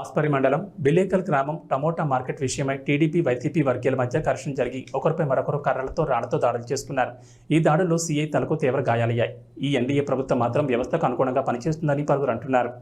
ఆస్పరి మండలం బిలేకల్ గ్రామం tomato market విషయమై టీడీపీ వైసీపీ వర్గీయుల మధ్య ఘర్షణ జరిగి ఒకరిపై మరొకరు కర్రలతో రాళ్లతో దాడులు చేసుకున్నారు. ఈ దాడుల్లో సీఐ తలకు తీవ్ర గాయాలయ్యాయి. ఈ ఎన్డీఏ ప్రభుత్వం మాత్రం వ్యవస్థకు అనుగుణంగా పనిచేస్తుందని పలువురు అంటున్నారు.